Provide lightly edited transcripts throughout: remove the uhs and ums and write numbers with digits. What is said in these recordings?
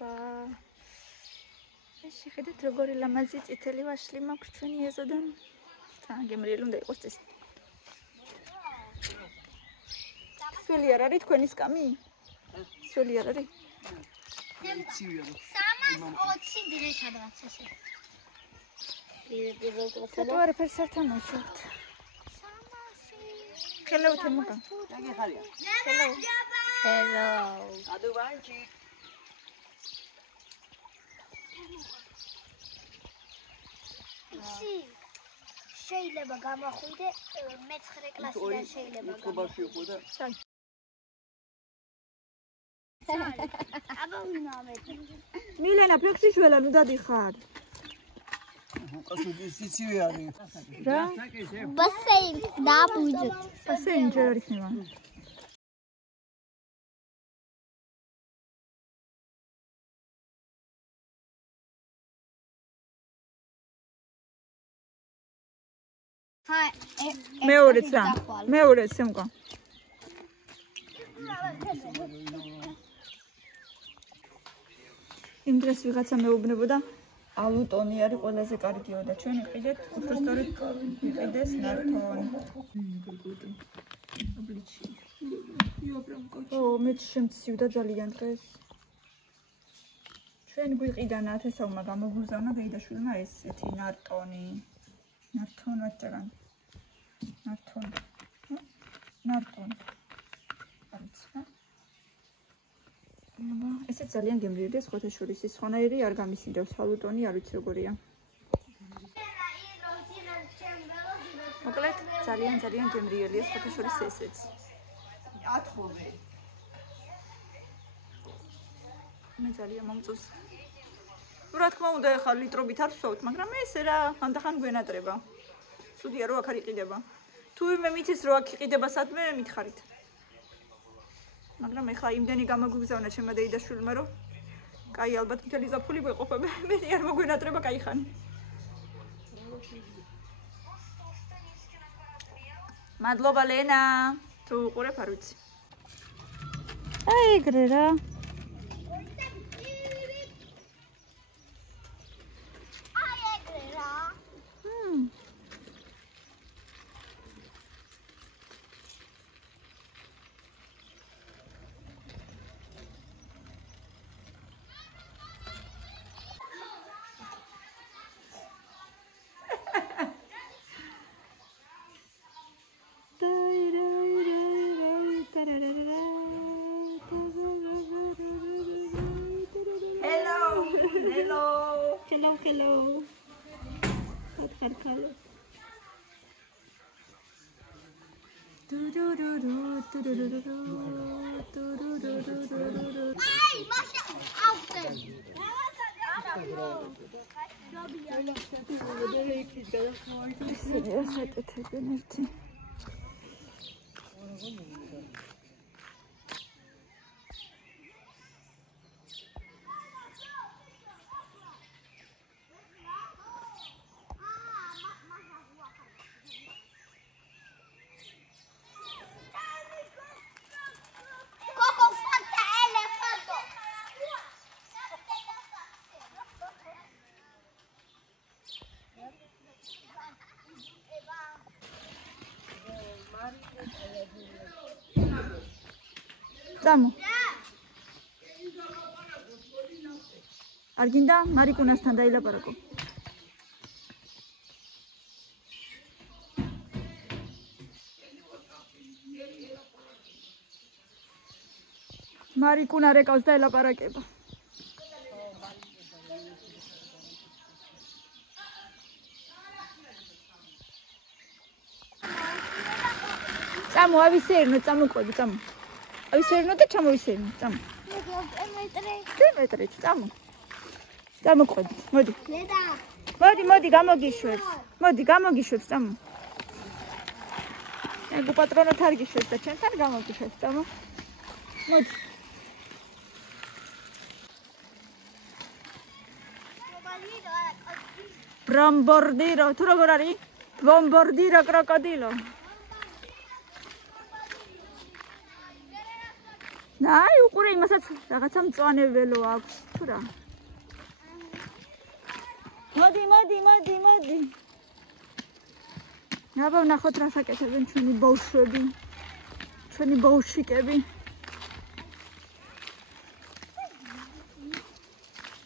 აბა. ეს შეხედეთ როგორი ლამაზი წითელი ვაშლი მაქვს ჩვენი ეზოდან. თან გემრიელი უნდა იყოს ეს. სველი არ არის თქვენი სკამი? სველი არ არის? 320 დღე სადღაც ესე. თუ არაფერს არ თამაშობთ. Hello, Temuka. Hello. Hello. Aduvantji. ისი შეიძლება გამახვიდე მე-9 კლასიდან შეიძლება გამახვიდე. აბა უნამეთ. მილენა ფექსიშველა ნუ დადიხარ. ყასუდი სიცივე არის. რა? ბასეინ დაბუჯეთ. ბასეინ ჯერ იქნება. მეორეც რა? მეორეც შემკო. იმ დღეს ვიღაცა მეუბნებოდა ალუტონი არის ყველაზე კარგიო და ჩვენ ვიყიდეთ უბრალოდ ვიყიდეს ნართონი. მე შემცივდა ძალიან დღეს. ჩვენ გვიყიდა ნათესავმა გამოგვიზავნა გაიდაშვილმა ესეთი ნარტონი. ნართონ ვაჭრან. ნარტონ. არიცა. ესე ძალიან გემრიელია სხვათა შორის ის ხონაერი არ გამისინდებს ალუტონი არ ვიცი როგორია. მოკლედ ძალიან გემრიელია სხვათა შორის ესეც. ათხოვე. მე ძალიან მომწონს. რა თქმა უნდა ახლა ლიტრობით არ ვსვავთ, მაგრამ ესე რა ხანდახან გვენატრება. სუდია რო აქ არ იყიდება. თუ მე მითის რო აქ იყიდება სადმე მითხარით. მაგრამ ეხლა იმდენი გამოგვიგზავნა ჩემმა დეიდაშვილმა რომ კაი ალბათ მთელი ზაფხული გვეყოფები მე არ მოგვენატრება კაი ხანი მადლობა ლენა თუ უყურებ არ ვიცი აი ეგრე რა Hello. What color? Hey, Masha, out there. Tamo. Arginda, Marikunas-თან დაილაპარაკო. Marikuna რეკავს დაილაპარაკება. Tamo, avviserno, ყვები, tamo. ავისერნო და ჩამოვისერნო, წამო. მეტრე, წამო. წამოყვებით, მოდი. მოდი, გამოგიშვებს. წამო. ეგ პატრონოთ არ გიშვებს და ჩემთან გამოგიშვებს, წამო. მოდი. ბრომბორდირო, თუ როგორ არის? აი, უყურე იმასაც რაღაცა მწვანეველო აქვს, თუ რა. მოდი. აბა ვნახოთ რას აკეთებენ ჩვენი ბავშვები. ჩვენი ბავშვიკები.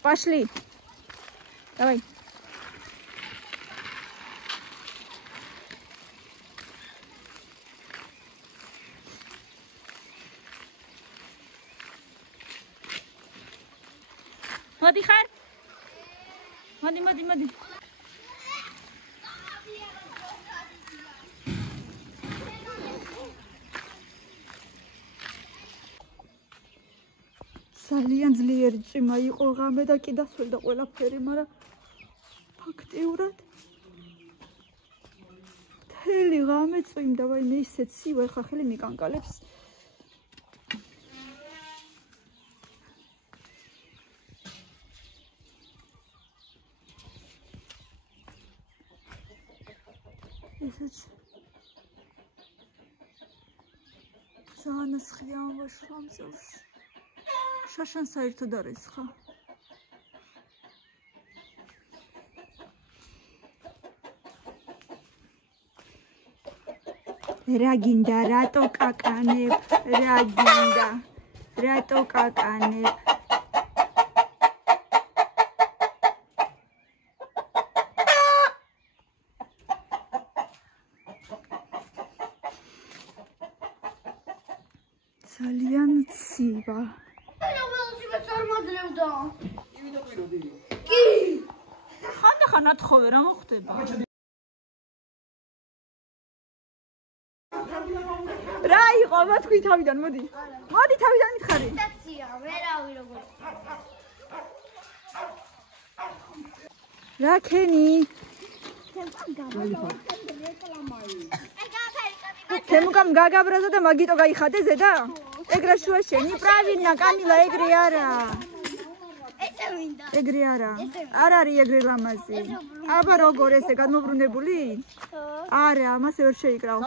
Пошли. Давай. Моди ხარ? Моди. ძალიან ძლიერი წვიმა იყო ღამე და კი დასველდა ყველაფერი, მაგრამ ფაქტიურად მთელი ღამე წვიმდა, ვაი მე ისე ცივა, ხა ხელი მიკანკალებს. ესეც ზანასხია ვაშრამზევს. შაშან საერთოდ არის ხა? რა გინდა, რატო კაკანებ? რა გინდა? რატო კაკანებ? ძალიან ცივა. ხანდახან ათხოვე რა მოხდება? რა იყო აბა თქვი თავიდან, მოდი თავიდან მითხარი. ტაქსია, ვერავი როგორ. რა ქენი? თემუკამ გაგაბრაზა და მაგიტო გაიხადე ზედა? ეგრე შუა შენი პრავინა კამილა ეგრე არა. ესე მინდა. ეგრე არა. არ არის ეგრე ლამაზი. აბა როგორ ესე გადმობრუნებული? არა, მასე ვერ შეიკრავ.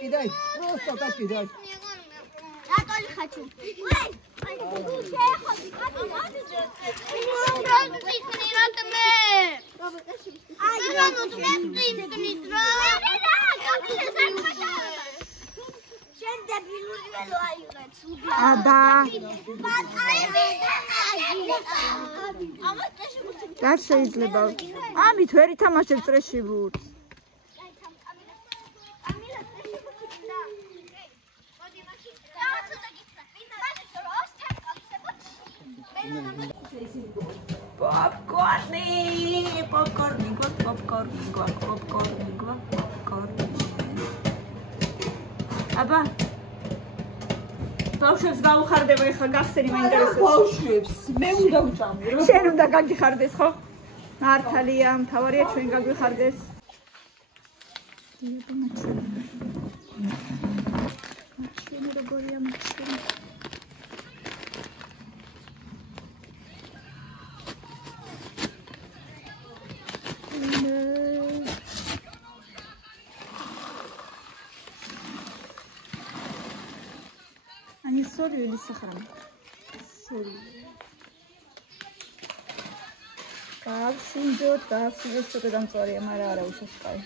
Кидай, просто так кидай. Рატოლი ხაჩუ. ვაი, შეეხოდი, აბა. რა შეიძლება? ამით ვერ ითამაშებ წრეში ბურთს. აბა ბავშვებს გაუხარდება ხა გახსენი მაინტერესებს. ბავშვებს, მე უნდა ვჭამე რა. შენ უნდა გაგიხარდეს ხო? მართალია, მთავარია ჩვენ გაგვიხარდეს. მაჩვენი როგორია მაჩვენი. Sorry, Elisahram. Sorry. Kavsindot, kavsindot, что там творя, мара ушускай.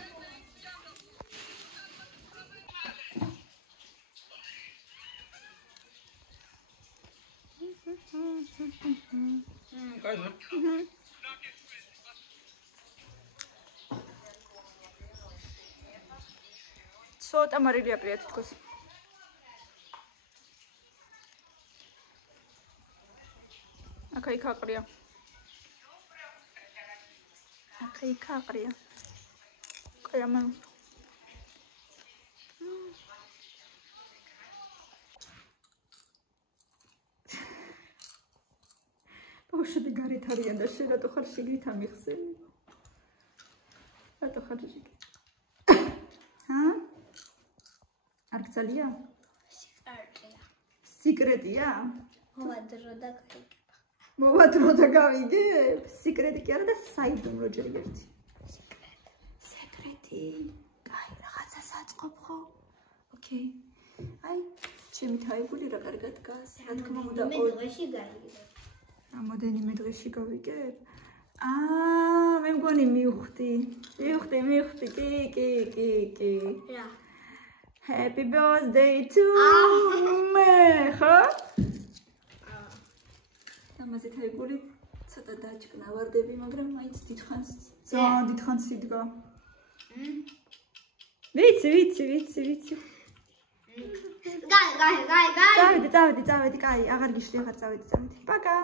Ცოტა მარილი აკრია თითქოს. აქ აყრია. აქ აყრია. კაიამა. ბავშვები გარეთ არიან და შენ რატო ხარ შიგნით ამიხსენი? რატო ხარ შიგნით? ჰა? არ გწალია? სიკრეტია? მოვადრო და გაიგე. მოვადრო და გავიგებ. სიკრეტი კი არა და საიდუმლო ჯერ ერთი. სეკრეტი. კაი, რაღაცა საწყობ ხო? ოკეი. აი ჩემი თაიგული რა კარგად დგას. რა თქმა უნდა, მე დღეში გაიგე. რამოდენიმე დღეში გავიგებ? მე მგონი მივხვდი. კი. რა. Happy birthday to me, ხო? ამაზე თაიგული ცოტა დაჭკნა ვარდები, მაგრამ მაინც დიდხანს იდგა. ვიცი. გაი. წავედი, კაი, აღარ გიშლი, აღარ წავედი. პაკა.